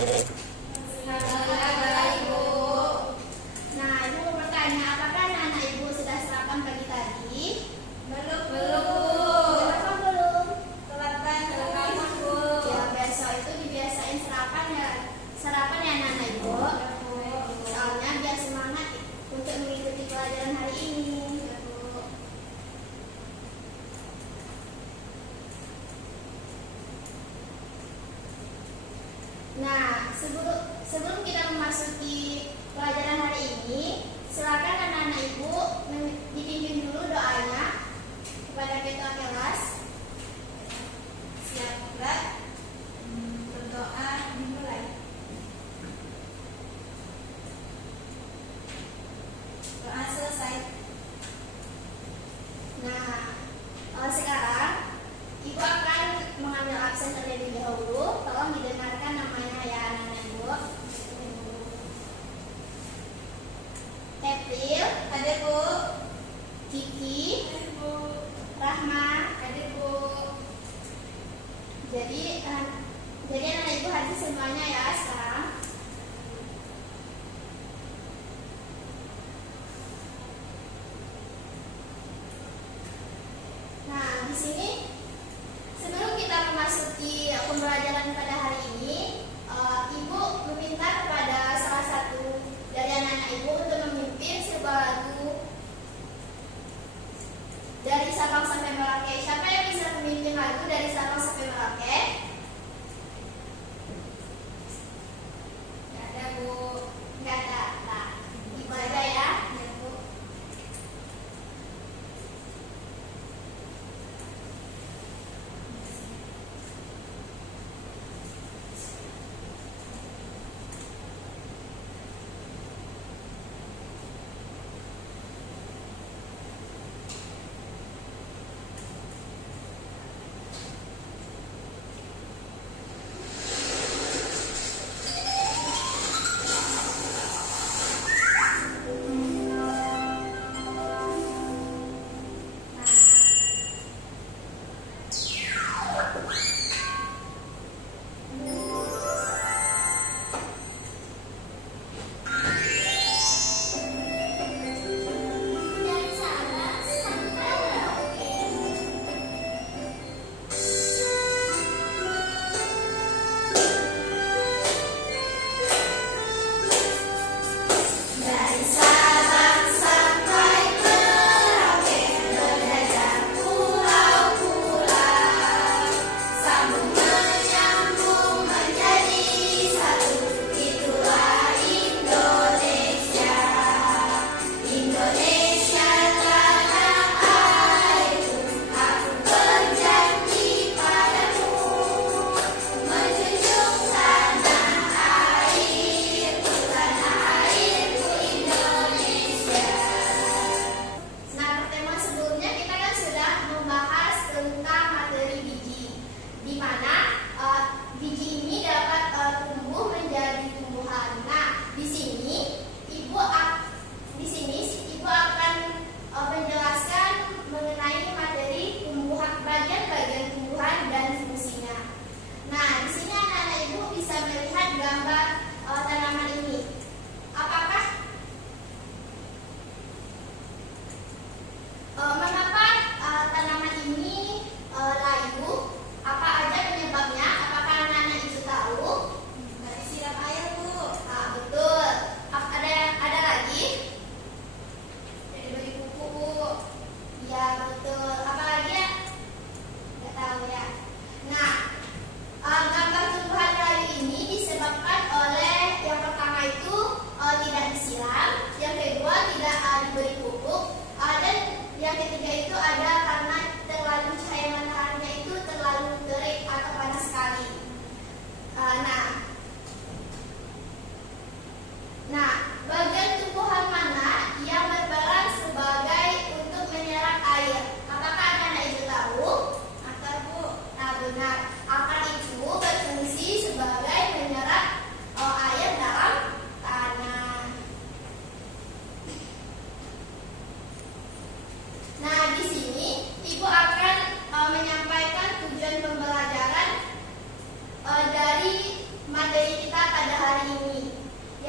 Halo Ibu. Nah, Ibu mau bertanya, apakah anak-anak Ibu sudah sarapan pagi tadi? Belum, Bu. Kenapa belum? Telat banget, Bu. Ya, besok itu dibiasain sarapan ya anak-anak Ibu. Soalnya biar semangat untuk mengikuti pelajaran hari ini. Nah, sebelum kita memasuki pelajaran hari ini, silakan anak-anak Ibu dipimpin dulu doanya kepada ketua kelas. Siap, Mbak. Berdoa dimulai. Doa selesai. Nah, sekarang Ibu akan mengambil absen terlebih dahulu. Tolong didengarkan namanya ya anak-anak Ibu. April, Ada, Bu. Kiki, Ada, Bu. Rahma. Ada, Bu. Jadi anak-anak Ibu hadir semuanya ya sekarang. Nah, di sini sebelum kita memasuki pembelajaran pada hari ini, Ibu meminta kepada salah satu dari anak-anak Ibu untuk memimpin sebuah lagu dari Sabang sampai Merauke. Siapa yang bisa memimpin lagu dari Sabang sampai Merauke?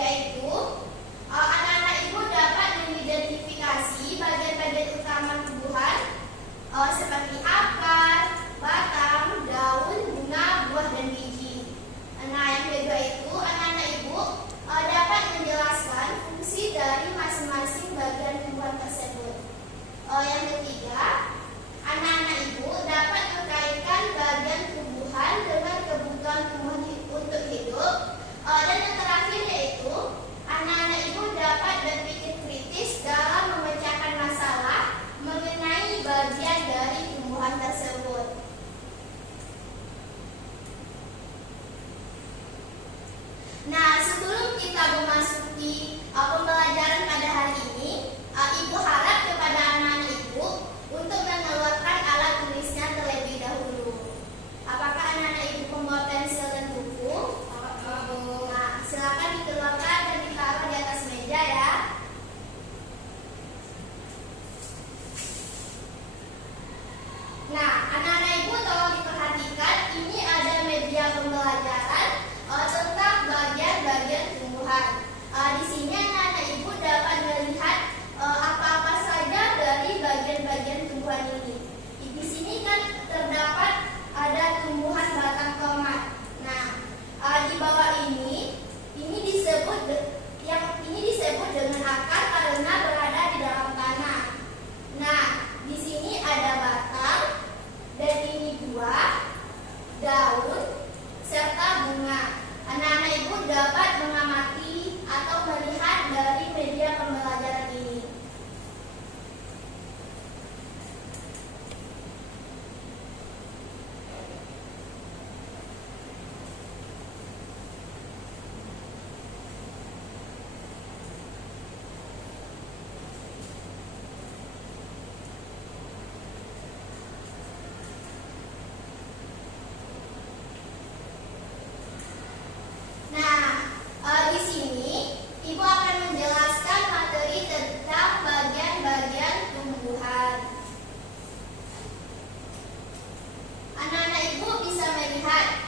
yaitu anak-anak ibu dapat mengidentifikasi bagian-bagian utama tumbuhan seperti akar, batang, daun, bunga, buah, dan biji. Nah, yang kedua itu anak-anak ibu dapat menjelaskan fungsi dari masing-masing bagian tumbuhan tersebut. Yang ketiga, anak-anak ibu dapat mengkaitkan bagian tumbuhan dengan kebutuhan tumbuhan untuk hidup. Dan yang terakhir yaitu anak-anak ibu dapat berpikir kritis dalam memecahkan masalah mengenai bagian dari tumbuhan tersebut. Nah, sebelum kita memasuki pembelajaran pada hari ini, ibu harap kepada anak-anak ibu untuk mengeluarkan alat tulisnya terlebih dahulu. Apakah anak-anak ibu membawa pensil dan buku? Nah, silakan dikeluarkan dan ditaruh di atas meja ya. Nah, anak-anak ibu tolong diperhatikan, ini ada media pembelajaran tentang bagian-bagian tumbuhan. Di sini anak-anak ibu dapat melihat apa-apa saja dari bagian-bagian tumbuhan ini. Di sini kan terdapat ada tumbuhan batang tomat. Nah, di bawah ini disebut dengan akar karena berada di dalam tanah. Nah, di sini ada batang dan ini buah, daun, serta bunga. Anak-anak ibu dapat mengamati atau melihat dari media pembelajaran ini. Nah, di sini ibu akan menjelaskan materi tentang bagian-bagian tumbuhan. Anak-anak ibu bisa melihat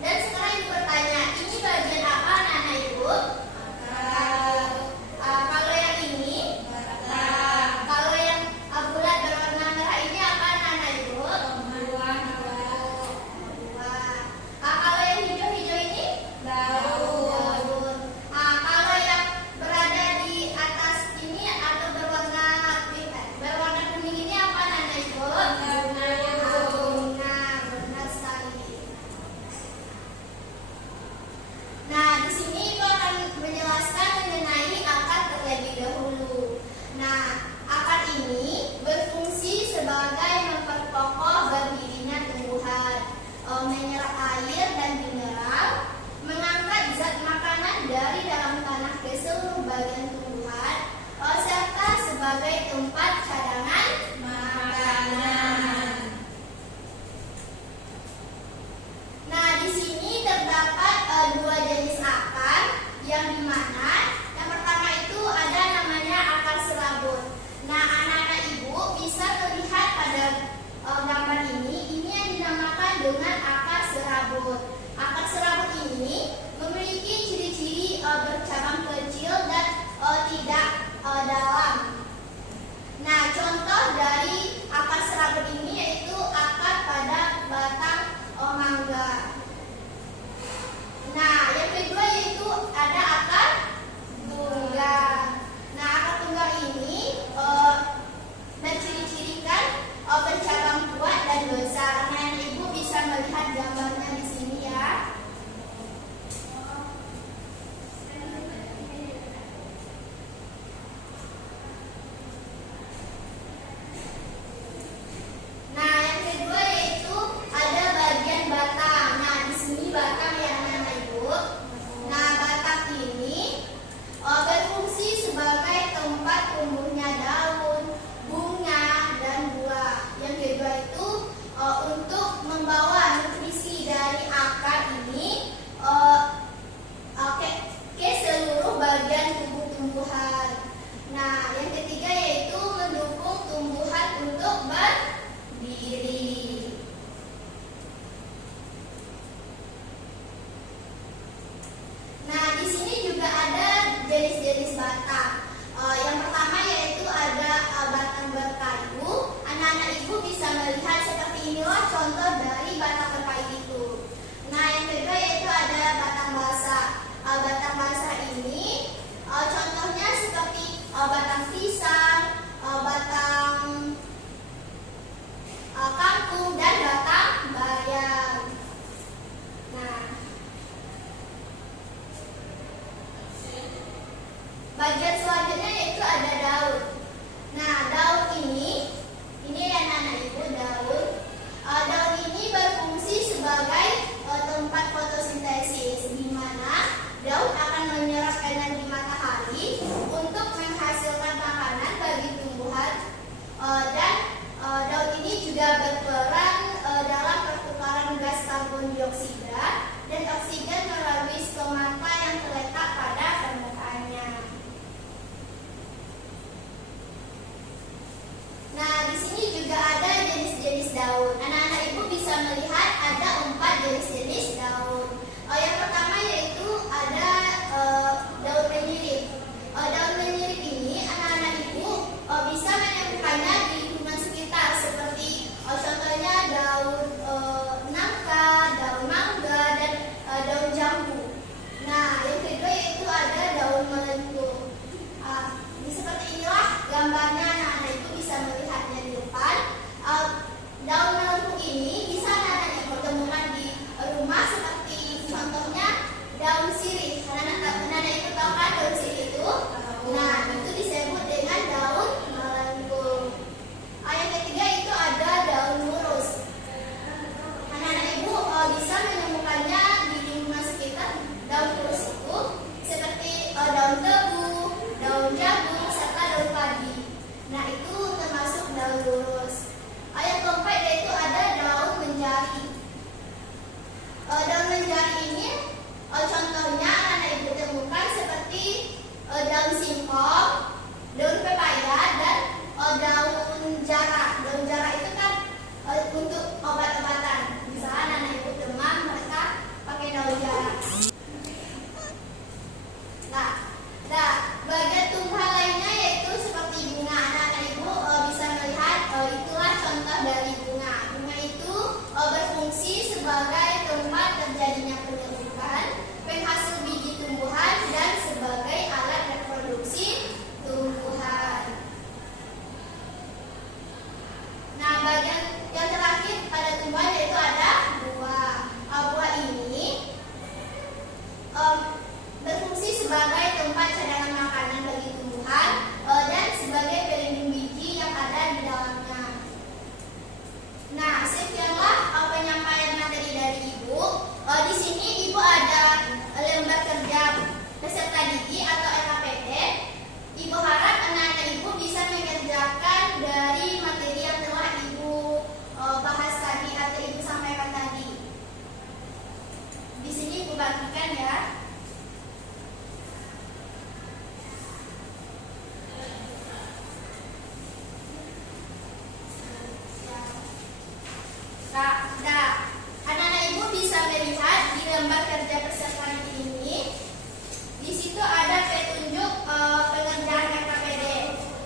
dan sekarang ibu bertanya, ini bagian apa anak-anak ibu? Kalau yang ini, kalau yang bulat berwarna merah ini apa anak-anak ibu? Buah. Kalau yang hijau-hijau ini? Daun. Kalau yang berada di atas ini atau berwarna kuning ini apa anak-anak ibu? Bunga. Benar sekali. Nah, di sini ibu akan menjelaskan mengenai akar terlebih dahulu. Nah, akar ini berfungsi sebagai memperkokoh berdirinya tumbuhan, menyerap air dan mineral, mengangkat zat makanan dari dalam tanah ke seluruh bagian tumbuhan, serta sebagai tempat cadangan makanan. Nah, di sini terdapat dua jenis akar, yang dimana yang pertama itu ada namanya akar serabut. Nah, anak-anak ibu bisa melihat pada gambar ini yang dinamakan dengan akar serabut. Akar serabut ini memiliki ciri-ciri bercabang kecil dan tidak dalam. Nah, contoh dari akar serabut ini yaitu akar pada batang mangga. Nah, yang kedua yaitu ada akar tunggal. Nah, akar tunggal ini berciri-cirikan bercabang kuat dan besar. Nah, ibu bisa melihat gambarnya di sini ya. batang. Yang pertama yaitu ada batang berkayu. Anak-anak ibu bisa melihat seperti inilah contoh dari batang berkayu itu. Nah, yang kedua yaitu ada batang basah. Batang basah ini contohnya seperti batang pisang, batang kangkung, dan batang bayam. Nah, bagian selanjutnya yaitu ada daun. Nah, daun ini anak-anak ibu daun. Daun ini berfungsi sebagai tempat fotosintesis, di mana daun akan menyerap energi matahari untuk menghasilkan makanan bagi tumbuhan, dan daun ini juga berperan dalam pertukaran gas karbon dioksida dan oksigen melalui stomata yang terletak pada permukaannya. Nah, di sini juga ada jenis-jenis daun. Anak-anak ibu bisa melihat ada 4 jenis-jenis daun. Yang pertama yaitu ada daun menyirip. Daun menyirip ini anak-anak ibu bisa menemukannya di lingkungan sekitar, seperti contohnya daun nangka, daun mangga, dan daun jambu. Nah, yang kedua yaitu ada daun melengkung. Seperti inilah gambarnya, anak-anak ibu bisa melihatnya di depan. Daun melengkung ini bisa anak-anak ibu temukan di rumah, seperti contohnya daun sirih. Anak-anak ibu tahu kan daun sirih itu? Nah, itu disebut dengan daun melengkung. Yang ketiga itu ada daun lurus. Anak-anak ibu bisa menemukannya di lingkungan sekitar. Daun lurus itu seperti daun tebu, daun jagung, serta daun padi. Nah, itu termasuk daun lurus. Yang keempat yaitu ada daun menjari. Daun menjari ini contohnya anak-anak ibu temukan seperti daun singkong, daun pepaya, dan daun jarak. Daun jarak itu kan untuk obat-obatan. Misalnya anak-anak ibu demam, mereka pakai daun jarak. Nah, bagian tumbuhan lainnya yaitu seperti bunga. Anak-anak ibu bisa melihat itulah contoh dari bunga. Bunga itu berfungsi sebagai tempat terjadinya penyerbukan, penghasil biji tumbuhan, dan sebagai alat reproduksi tumbuhan. Nah, bagian yang terakhir pada tumbuhan yaitu ada buah. Buah ini berfungsi sebagai tempat cadangan makanan bagi tumbuhan, dan sebagai pelindung biji yang ada di dalamnya. Nah, sekianlah penyampaian materi dari ibu. Di sini ibu ada lembar kerja peserta didik atau LKPD. Ibu harap anak-anak ibu bisa mengerjakan dari materi yang telah ibu bahas tadi atau ibu sampaikan tadi. Di sini ibu bagikan ya. Nah, anak-anak ibu bisa melihat di lembar kerja peserta didik ini. Di situ ada petunjuk pengerjaan LKPD.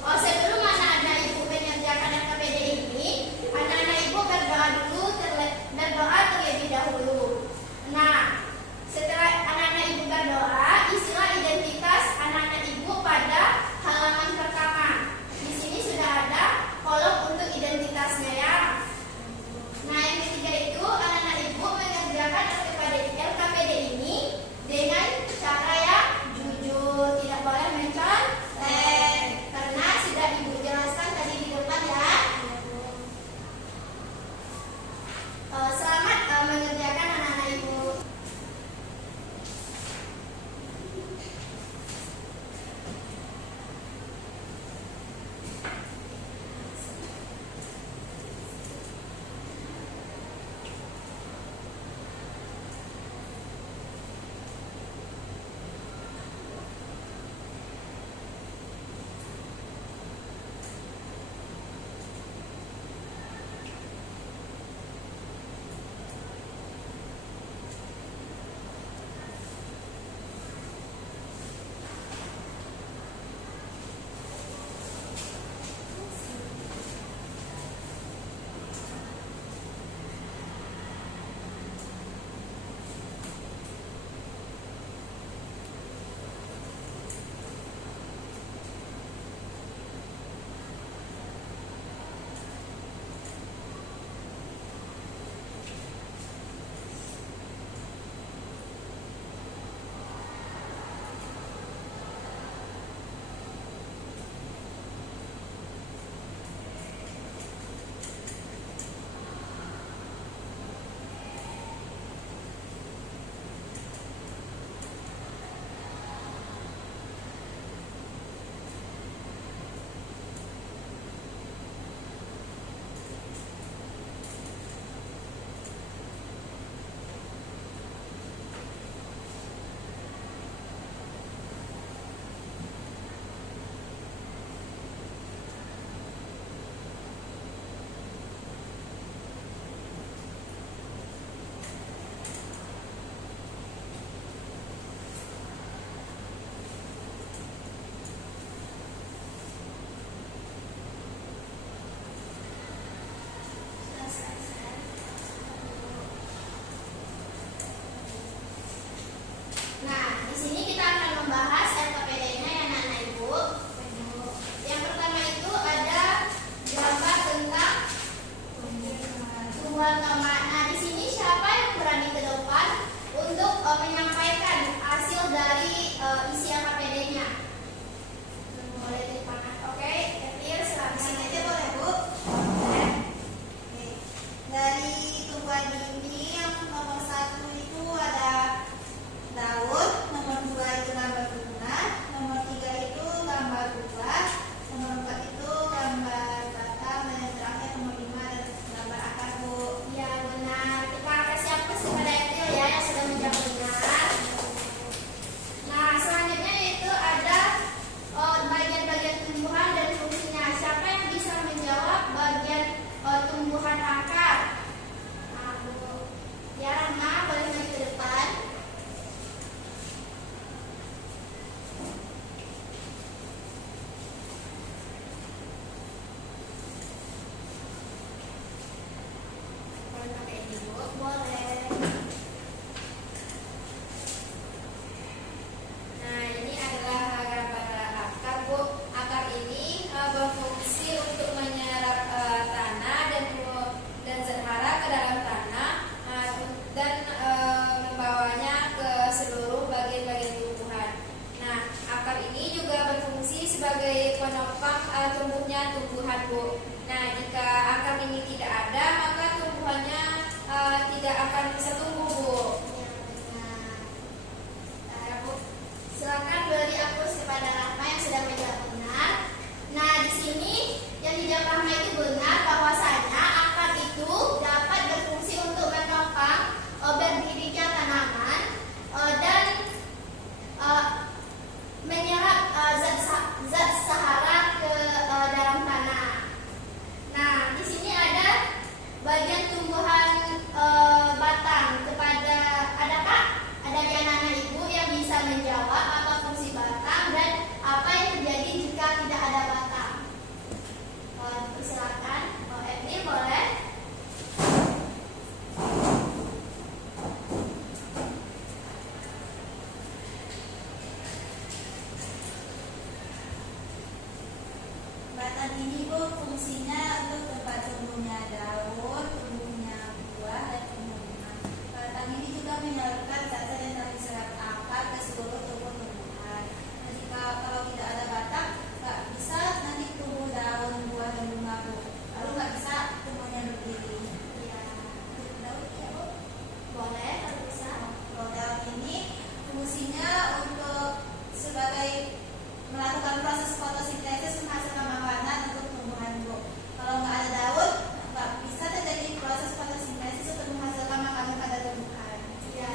Sebelum anak-anak ibu mengerjakan LKPD ini, anak-anak ibu berdoa terlebih dahulu. Nah, setelah anak-anak ibu tumbuhnya tumbuhan, Bu. Nah, jika akar ini tidak ada, maka tumbuhannya tidak akan bisa tumbuh, Bu. Ya, Bu. Silakan beri aplaus kepada Rahma yang sudah menjawab benar. Nah, di sini yang dijawab Rahma itu benar bahwasanya akar itu dapat berfungsi untuk menopang berdirinya tanaman dan menyerap zat sahara ke dalam tanah. Nah, di sini ada bagian tumbuhan batang. Kepada adakah ada di anak-anak ibu yang bisa menjawab apa fungsi batang dan apa yang terjadi jika tidak ada batang? Silakan, Edwin boleh. Batang ini Bu fungsinya untuk tempat tumbuhnya daun, tumbuhnya buah dan tumbuhan. Batang ini juga menyalurkan zat-zat yang telah diserap akar ke seluruh tubuh tumbuhan. Nah, jika kalau tidak ada batang, nggak bisa nanti tumbuh daun, buah dan bunga Bu. Lalu nggak bisa tumbuhnya berdiri. Ya, Daun ya Bu. boleh kalau bisa. Kalau daun ini fungsinya untuk sebagai melakukan proses fotosintesis menghasilkan makanan untuk tumbuhan Bu. Kalau nggak ada daun, nggak bisa terjadi proses fotosintesis untuk menghasilkan makanan pada tumbuhan. Ya.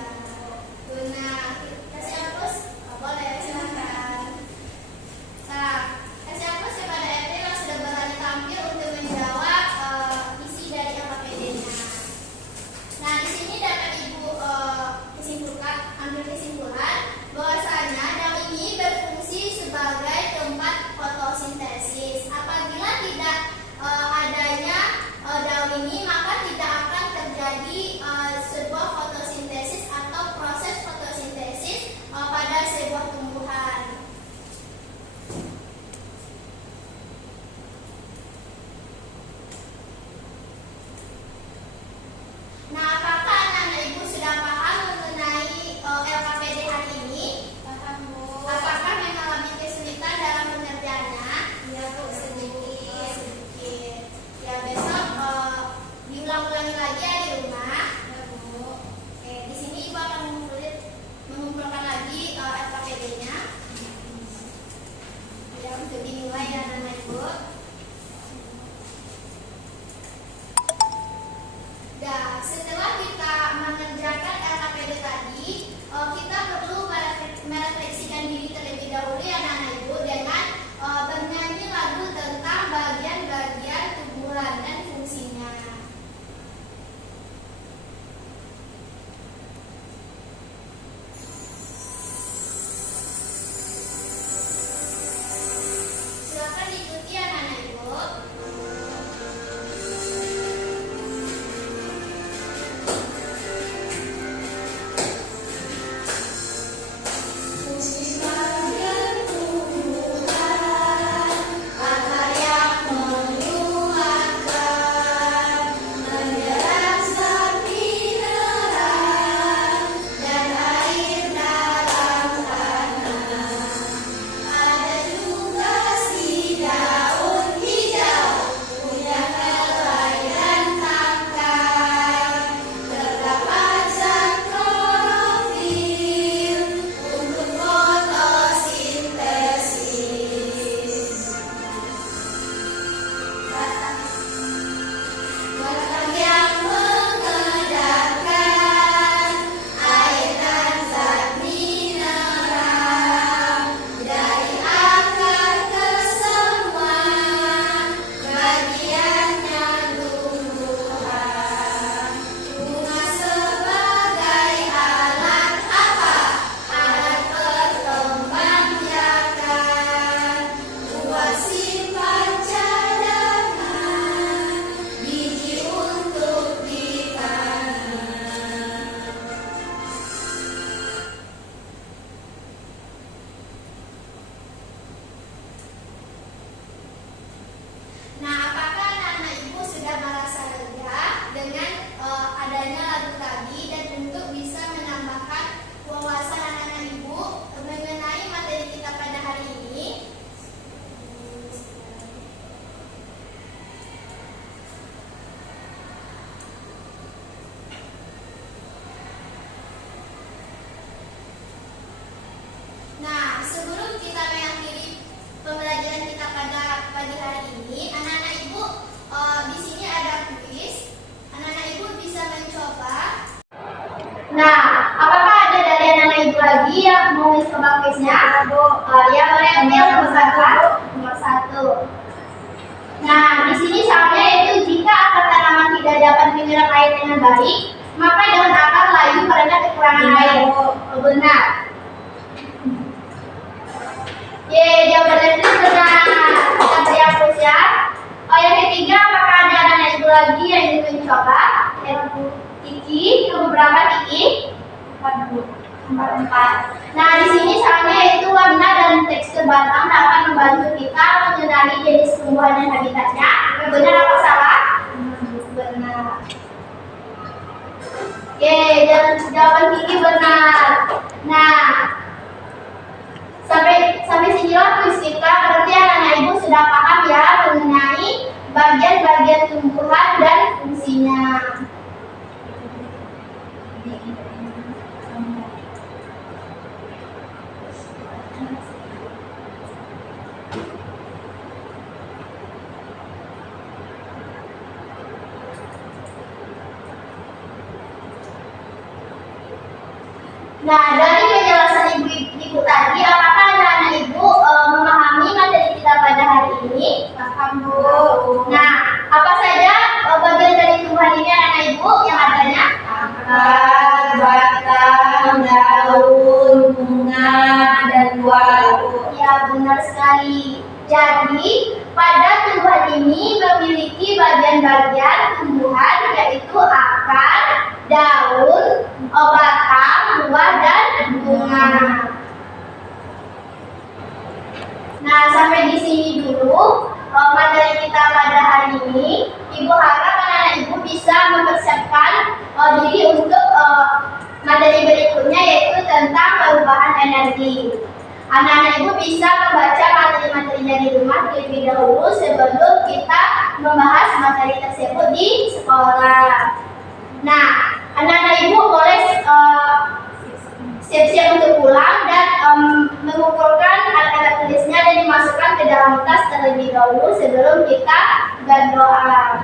sebelum kita mengakhiri pembelajaran kita pada pagi hari ini, anak-anak ibu di sini ada kuis. Anak-anak ibu bisa mencoba. Nah, apakah ada dari anak-anak ibu lagi yang mau mencoba kuisnya? Ya, boleh ambil nomor berapa? Nomor 1. Nah, di sini soalnya itu jika akar tanaman tidak dapat menyerap air dengan baik, maka daun akar layu karena kekurangan air. Benar. Jawabannya itu benar. Kita beri aplaus ya. Yang ketiga, apakah ada anak ibu lagi yang ingin mencoba? Kiki, nomor berapa Kiki? 4. Nah, di sini soalnya itu warna dan tekstur batang dapat membantu kita mengenali jenis tumbuhan dan habitatnya. Benar apa salah? Benar. Jawaban Kiki benar. Nah, sampai sinilah kuis kita. Berarti anak-anak ibu sudah paham ya mengenai bagian-bagian tumbuhan dan fungsinya. Nah, dari penjelasan ibu tadi, apakah anak-anak ibu memahami materi kita pada hari ini? Paham, Bu. Nah, apa saja bagian dari tumbuhan ini anak-anak ibu yang adanya? Akar, batang, daun, bunga, dan buah. Ya, benar sekali. Jadi, pada tumbuhan ini memiliki bagian-bagian tumbuhan yaitu akar, daun, batang, buah, dan bunga. Nah, sampai di sini dulu materi kita pada hari ini. Ibu harap anak-anak ibu bisa mempersiapkan diri untuk materi berikutnya yaitu tentang perubahan energi. Anak-anak ibu bisa membaca materi-materinya di rumah terlebih dahulu sebelum kita membahas materi tersebut di sekolah. Nah, anak-anak ibu boleh siap-siap untuk pulang dan mengumpulkan alat-alat tulisnya dan dimasukkan ke dalam tas terlebih dahulu sebelum kita berdoa.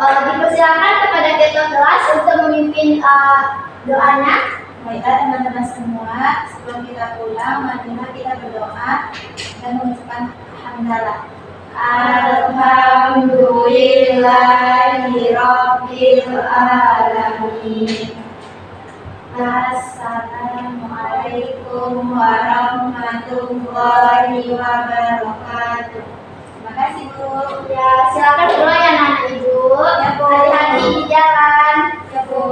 Dipersilakan kepada ketua kelas untuk memimpin doanya. Baiklah teman-teman semua, sebelum kita pulang, marilah kita berdoa dan mengucapkan hamdalah. Alhamdulillahirabbil alamin. Assalamualaikum warahmatullahi wabarakatuh. Terima kasih, Bu. Ya, silakan pulang ya anak-anak ibu. Ya, Bu. Hati-hati di jalan. Ya, Bu.